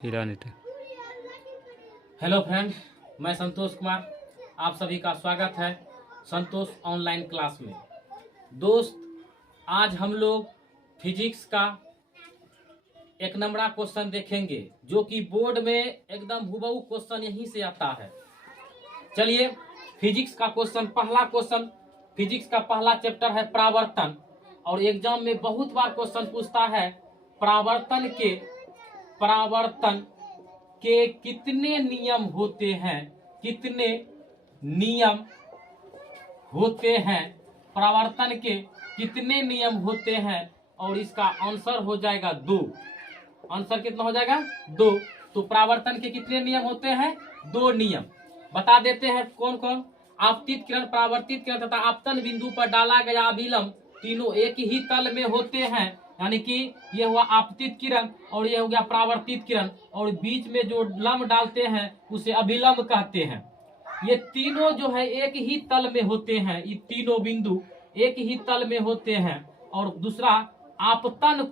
Hello friend, मैं संतोष कुमार, आप सभी का स्वागत है संतोष ऑनलाइन क्लास में। दोस्त, आज हम लोग फिजिक्स का एक नंबरा क्वेश्चन देखेंगे जो कि बोर्ड में एकदम हुबहू क्वेश्चन यहीं से आता है। चलिए, फिजिक्स का क्वेश्चन, पहला क्वेश्चन, फिजिक्स का पहला चैप्टर है परावर्तन, और एग्जाम में बहुत बार क्वेश्चन पूछता है परावर्तन के कितने नियम होते हैं, कितने नियम होते हैं, परावर्तन के कितने नियम होते हैं, और इसका आंसर हो जाएगा 2। आंसर कितना हो जाएगा? 2। तो परावर्तन के कितने नियम होते हैं? 2 नियम। बता देते हैं कौन कौन। आपतित किरण, परावर्तित किरण तथा आपतन बिंदु पर डाला गया अभिलंब तीनों एक ही तल में होते हैं, यानी कि ये हुआ आपतित किरण और ये हो गया परावर्तित किरण, और बीच में जो लंब डालते हैं उसे अभिलंब कहते हैं। ये तीनों जो है एक ही तल में होते हैं, ये तीनों बिंदु एक ही तल में होते हैं। और दूसरा आपतन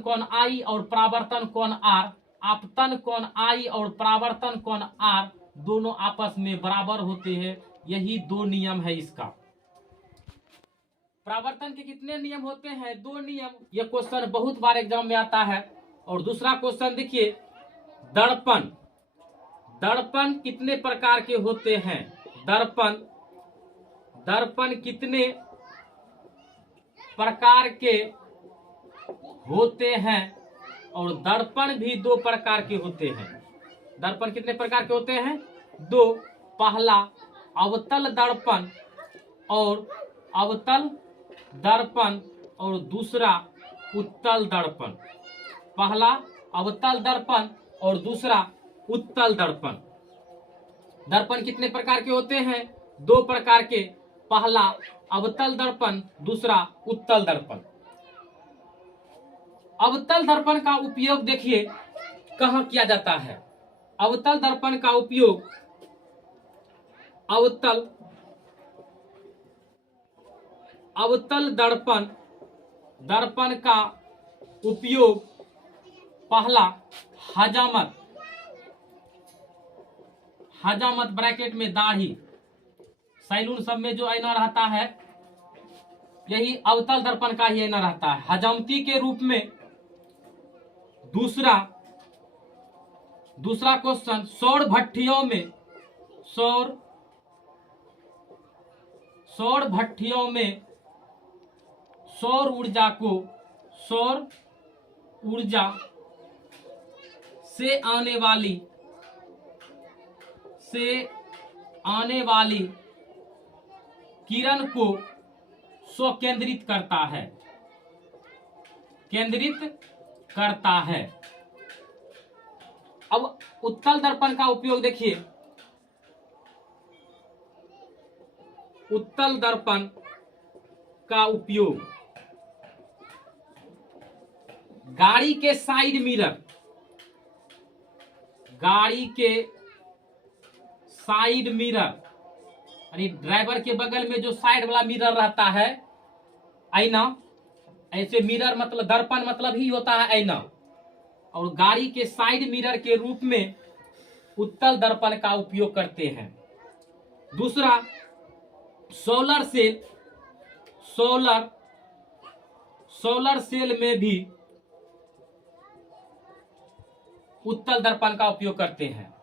कोण आई और परावर्तन कोण आर, आपतन कोण आई और परावर्तन कोण आर दोनों आपस में बराबर होते हैं। यही 2 नियम है इसका। परावर्तन के कितने नियम होते हैं? 2 नियम। यह क्वेश्चन बहुत बार एग्जाम में आता है। और दूसरा क्वेश्चन देखिए, दर्पण। दर्पण कितने प्रकार के होते हैं? दर्पण कितने प्रकार के होते हैं? और दर्पण भी 2 प्रकार के होते हैं। दर्पण कितने प्रकार के होते हैं? 2। पहला अवतल दर्पण और दूसरा उत्तल दर्पण। पहला अवतल दर्पण और दूसरा उत्तल दर्पण। दर्पण कितने प्रकार के होते हैं? 2 प्रकार के। पहला अवतल दर्पण, दूसरा उत्तल दर्पण। अवतल दर्पण का उपयोग देखिए कहाँ किया जाता है। अवतल दर्पण का उपयोग अवतल दर्पण का उपयोग पहला हजामत ब्रैकेट में दाढ़ी, सैलून सब में जो ऐना रहता है यही अवतल दर्पण का ही ऐना रहता है, हजामती के रूप में। दूसरा क्वेश्चन, सौर भट्टियों में सौर ऊर्जा से आने वाली किरण को स्वकेंद्रित करता है। अब उत्तल दर्पण का उपयोग देखिए। उत्तल दर्पण का उपयोग गाड़ी के साइड मिरर, यानी ड्राइवर के बगल में जो साइड वाला मिरर रहता है, आईना, ऐसे मिरर मतलब दर्पण मतलब ही होता है आईना, और गाड़ी के साइड मिरर के रूप में उत्तल दर्पण का उपयोग करते हैं। दूसरा सोलर सेल में भी उत्तल दर्पण का उपयोग करते हैं।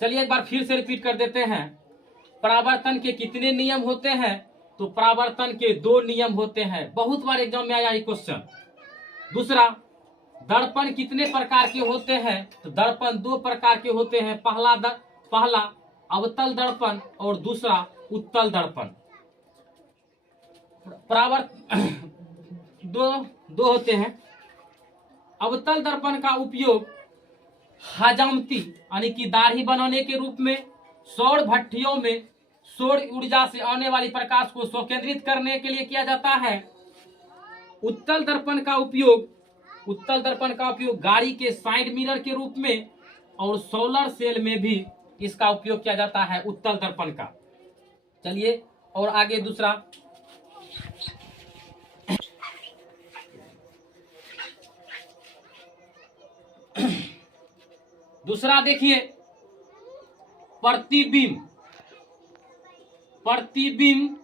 चलिए एक बार फिर से रिपीट कर देते हैं। परावर्तन के कितने नियम होते हैं? तो परावर्तन के 2 नियम होते हैं। बहुत बार एग्जाम में आया ये क्वेश्चन। दूसरा, दर्पण कितने प्रकार के होते हैं? तो दर्पण 2 प्रकार के होते हैं। पहला अवतल दर्पण और दूसरा उत्तल दर्पण। दो होते हैं। अवतल दर्पण का उपयोग हजामती यानी कि दाढ़ी बनाने के रूप में, सौर भट्टियों में सौर ऊर्जा से आने वाली प्रकाश को स्वकेंद्रित करने के लिए किया जाता है। उत्तल दर्पण का उपयोग गाड़ी के साइड मिरर के रूप में, और सोलर सेल में भी इसका उपयोग किया जाता है उत्तल दर्पण का। चलिए और आगे दूसरा, दूसरा देखिए प्रतिबिंब। प्रतिबिंब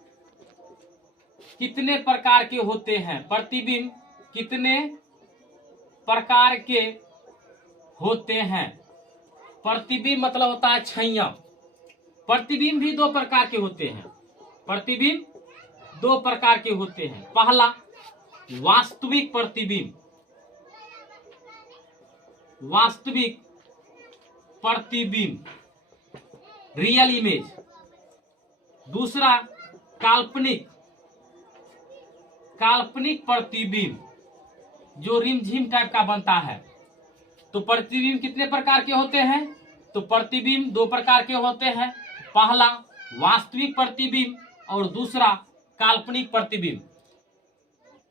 कितने प्रकार के होते हैं? प्रतिबिंब कितने प्रकार के होते हैं? प्रतिबिंब मतलब होता है छैया। प्रतिबिंब भी दो प्रकार के होते हैं। प्रतिबिंब दो प्रकार के होते हैं। पहला वास्तविक प्रतिबिंब, वास्तविक प्रतिबिंब रियल इमेज। दूसरा काल्पनिक, काल्पनिक प्रतिबिंब जो रिमझिम टाइप का बनता है। तो प्रतिबिंब कितने प्रकार के होते हैं? तो प्रतिबिंब दो प्रकार के होते हैं। पहला वास्तविक प्रतिबिंब और दूसरा काल्पनिक प्रतिबिंब।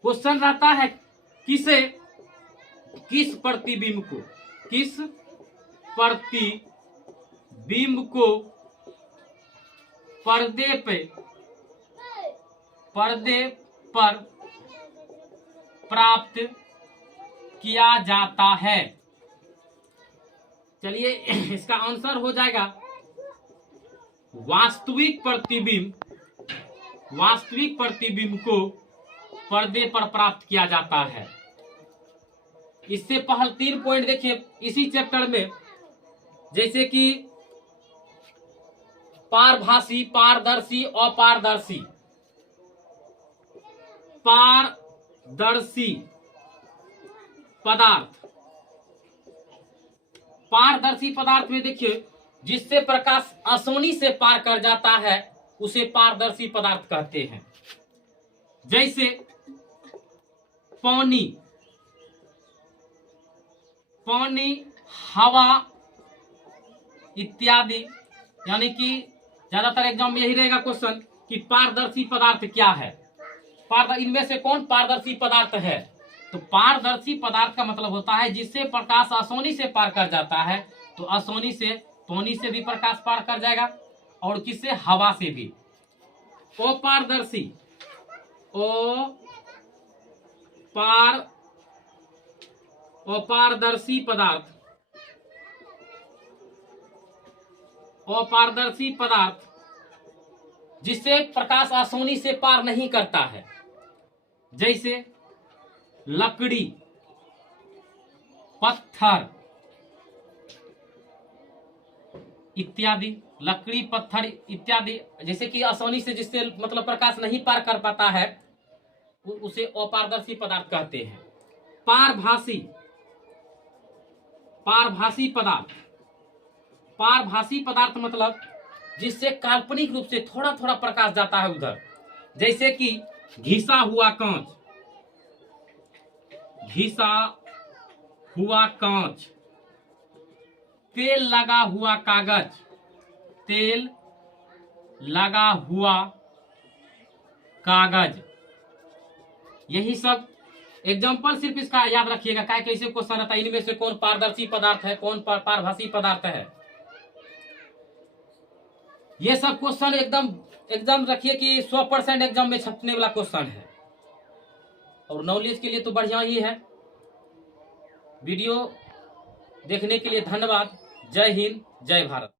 क्वेश्चन रहता है किसे, किस प्रतिबिंब को, किस प्रतिबिंब को पर्दे पर प्राप्त किया जाता है? चलिए इसका आंसर हो जाएगा वास्तविक प्रतिबिंब। वास्तविक प्रतिबिंब को पर्दे पर प्राप्त किया जाता है। इससे पहले 3 पॉइंट देखिए इसी चैप्टर में, जैसे कि पारभासी, पारदर्शी, अपारदर्शी। पारदर्शी पदार्थ, पारदर्शी पदार्थ में देखिए जिससे प्रकाश आसानी से पार कर जाता है उसे पारदर्शी पदार्थ कहते हैं। जैसे पानी, पानी, हवा इत्यादि। यानी कि ज्यादातर एग्जाम में यही रहेगा क्वेश्चन कि पारदर्शी पदार्थ क्या है, इनमें से कौन पारदर्शी पदार्थ है? तो पारदर्शी पदार्थ का मतलब होता है जिससे प्रकाश आसानी से पार कर जाता है। तो आसानी से पानी से भी प्रकाश पार कर जाएगा और किससे? हवा से भी। अपारदर्शी, अपारदर्शी पदार्थ, अपारदर्शी पदार्थ जिससे प्रकाश आसानी से पार नहीं करता है। जैसे लकड़ी, पत्थर इत्यादि। लकड़ी, पत्थर इत्यादि जैसे कि आसानी से जिससे मतलब प्रकाश नहीं पार कर पाता है उसे अपारदर्शी पदार्थ कहते हैं। पारभासी, पारभासी पदार्थ, पारभासी पदार्थ मतलब जिससे काल्पनिक रूप से थोड़ा थोड़ा प्रकाश जाता है उधर। जैसे कि घिसा हुआ कांच, घिसा हुआ कांच। तेल लगा हुआ कागज, तेल लगा हुआ कागज। यही सब एग्जाम्पल सिर्फ इसका याद रखिएगा, क्या कैसे क्वेश्चन आता है इनमें से कौन पारदर्शी पदार्थ है, कौन पारभासी पदार्थ है। ये सब क्वेश्चन एकदम रखिए कि 100% एग्जाम में छपने वाला क्वेश्चन है। और नॉलेज के लिए तो बढ़िया ही है। वीडियो देखने के लिए धन्यवाद। जय हिंद, जय भारत।